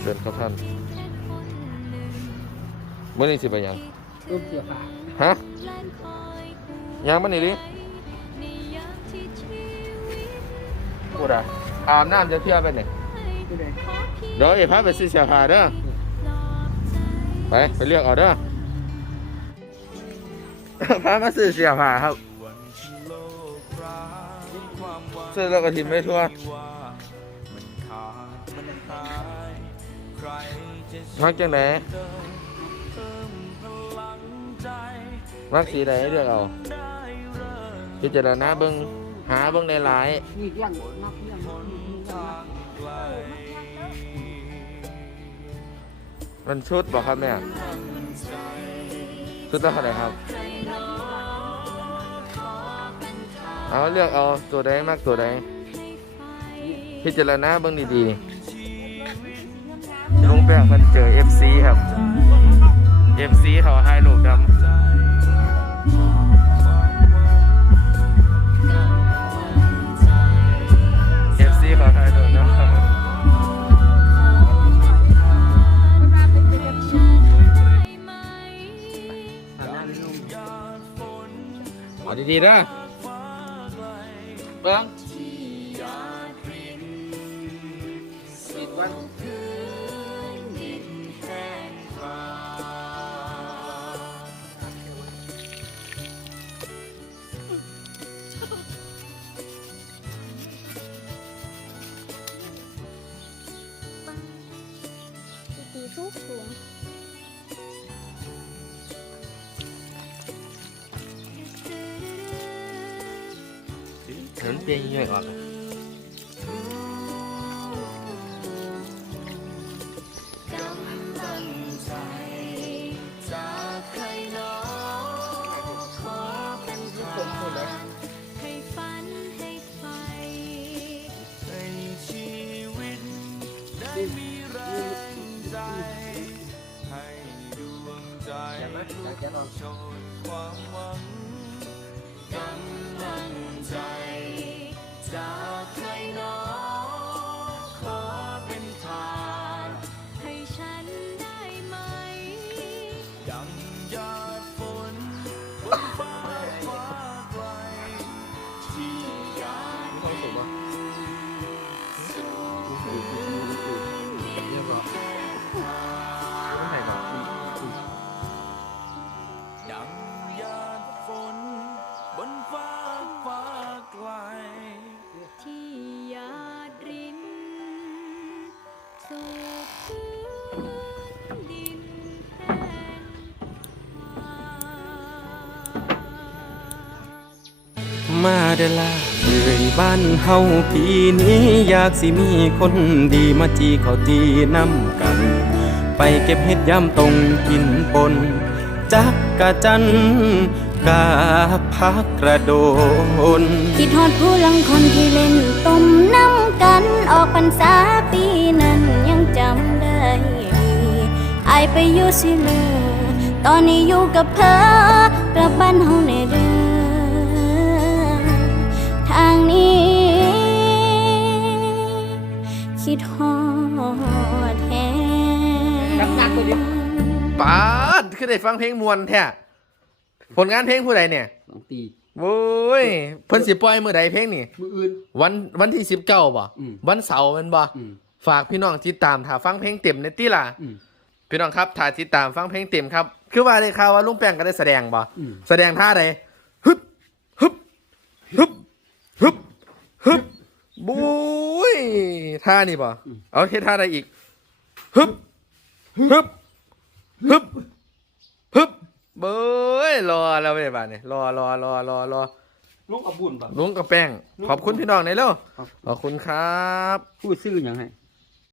เชิญครับท่านเมื่อนี้สิไปยังรูปเสื้อผ้าฮะยังมันนี่ดิพูดอะอาบน้ำจะเที่ยวไปไหนที่ไหนเดี๋ยวไอ้พาไปซื้อเสื้อผ้าเด้อไปไปเลือกเอาเด้อพามาซื้อเสื้อผ้าครับซื้อแล้วก็ทิมไม่ทั่ว มักจังไหนมักสีใดเลือกเอาพิจารณาเบิ่งหาเบิ่งในหลายมีเรื่องนักเรื่องมันชุดบอกครับเนี่ยชุดละเท่าไหร่ครับ เอาเลือกเอาตัวใดมากตัวใดพิจารณาเบิ่งดีๆ ลุงแป้งมันเจอ FC ครับ FC เขาให้ลูกดำ FC เขาให้ลูกดำอาบน้ำลงเอาดีๆนะเบิ้ง เห็นเปลี่ยนเยอะออกเลยคนพูดเลยให้ฝันให้ไฟอย่ามาอยากจะลอง มาเดอลาเอ่ยบ้านเฮาปีนี้อยากสิมีคนดีมาจีเขาจีน้ำกัน ไปเก็บเห็ดยามตรงกินปน จักกะจันกาพักกระโดน คิดฮอดผู้ลังคนที่เล่นต้มน้ำกันออกพรรษาปีนั้นยังจำได้ดีอไปอยู่สิเลอตอนนี้อยู่กับเธอกลับบ้านเฮาในเด้อ คือได้ฟังเพลงมวนแท้ผลงานเพลงผู้ใดเนี่ยสองตีโว้ยเพิ่นสิปล่อยมื้อใดเพลงนี่ มืออื่น วันวันที่สิบเก้าบ่อืม วันเสาร์แมันบ่อืมฝากพี่น้องติดตามถ้าฟังเพลงเต็มในตี้ล่ะ อืม พี่น้องครับถ้าติดตามฟังเพลงเต็มครับ คือว่าได้ข่าวว่าลุงแป้งก็ได้แสดงบ่อืม แสดงท่าใดฮึบฮึบฮึบฮึบฮึบบุ้ยท่านี่บ่เอาเฮ็ดท่าใดอีกฮึบฮึบฮึบ ฮึบเบ้ยรอแล้วเว้ยบ้านนี่รอรอรอรอรอลูกกับบุญป่ะลุงกับแป้ง ขอบคุณพี่น้องในอยเร็วครับขอบคุณครับ พูดซื่ออย่างไง